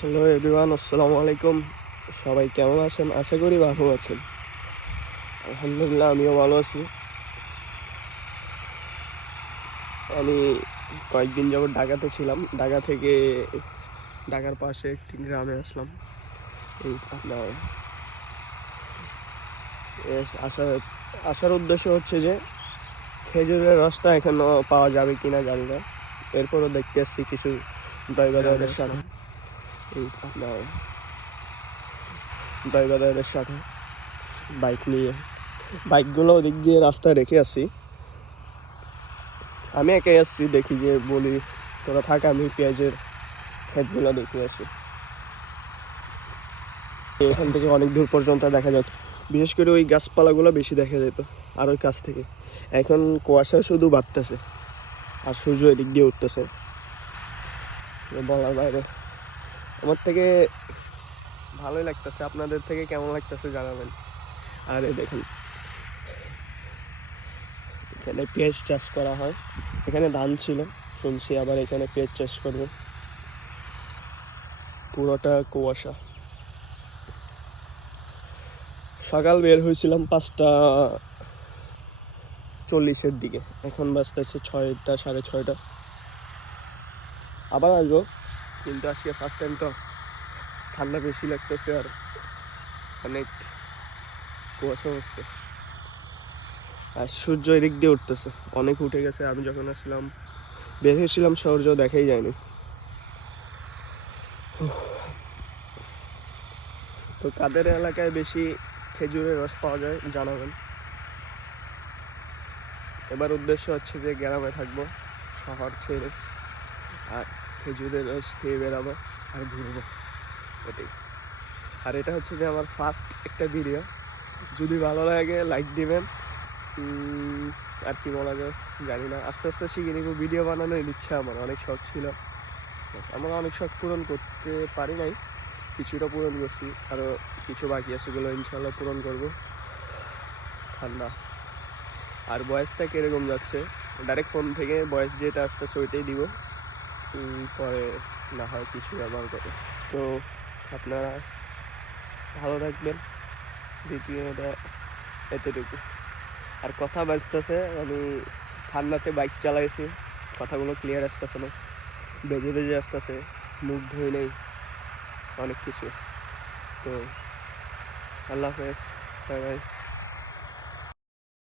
Hello everyone, আসসালামু আলাইকুম। সবাই কেমন আছেন? আশা করি ভালো আছেন। আলহামদুলিল্লাহ, আমিও ভালো আছি। আমি কয়েকদিন যাবত ঢাকাতে ছিলাম। ঢাকা থেকে ঢাকার পাশে একটি গ্রামে আসলাম। এই আপনার আসার আসার উদ্দেশ্য হচ্ছে যে খেজুরের রসটা এখনো পাওয়া যাবে কিনা জানি না। এরপরও দেখতে আসছি কিছু ড্রাইভারদের সাথে, এই আপনার ড্রাইভারদের সাথে বাইক নিয়ে বাইকগুলো ওদিক দিয়ে রাস্তায় রেখে আসি। আমি একাই আসছি, দেখি যে বলি তোরা থাক, আমি পেঁয়াজের ক্ষেতগুলো দেখে আসি। এখান থেকে অনেক দূর পর্যন্ত দেখা যেত, বিশেষ করে ওই গাছপালাগুলো বেশি দেখা যেত আর ওই কাছ থেকে। এখন কুয়াশা শুধু বাড়তেছে আর সূর্য এদিক দিয়ে উঠতেছে, বলার বাইরে। আমার থেকে ভালোই লাগতেছে, আপনাদের থেকে কেমন লাগতেছে জানাবেন। আর এই দেখুন, এখানে পেঁয়াজ চাষ করা হয়। এখানে ধান ছিল শুনছি, আবার এখানে পেঁয়াজ চাষ করবে। পুরোটা কুয়াশা। সকাল বের হয়েছিলাম 5:40-এর দিকে, এখন বাজতেছে 6টা, 6:30। আবার আসবো, কিন্তু আজকে ফার্স্ট টাইম তো ঠান্ডা বেশি লাগতেছে আর অনেক কুয়াশা হচ্ছে। আর সূর্য এদিক দিয়ে উঠতেছে, অনেক উঠে গেছে। আমি যখন আসলাম, বের হয়েছিলাম, সূর্য দেখাই যায়নি। তো কাদের এলাকায় বেশি খেজুরের রস পাওয়া যায় জানাবেন। এবার উদ্দেশ্য হচ্ছে যে গ্রামে থাকবো, শহর ছেড়ে, আর খেজুরের রস খেয়ে বেরাবো আর ঘুরবো, এটাই। আর এটা হচ্ছে যে আমার ফার্স্ট একটা ভিডিও। যদি ভালো লাগে লাইক দিবেন। আর কি বলা যায় জানি না, আস্তে আস্তে শিখে নিব। ভিডিও বানানোর ইচ্ছা আমার অনেক শখ ছিল, আমার অনেক শখ পূরণ করতে পারি নাই, কিছুটা পূরণ করছি, আরও কিছু বাকি আছে, সেগুলো ইনশাল্লাহ পূরণ করব। ঠান্ডা। আর ভয়েসটা কীরকম যাচ্ছে, ডাইরেক্ট ফোন থেকে ভয়েস যেটা আসতেছে ওইটাই দিব, পরে না হয় কিছু ব্যবহার করে। তো আপনারা ভালো থাকবেন, দ্বিতীয়টা এতটুকু। আর কথা বাজতেছে, আমি ঠান্ডাতে বাইক চালাইছি, কথাগুলো ক্লিয়ার আসতেছে না, বেজে বেজে আসতেছে, মুখ ধুই নেই, অনেক কিছু। তো আল্লাহ হাফেজ, বাই বাই।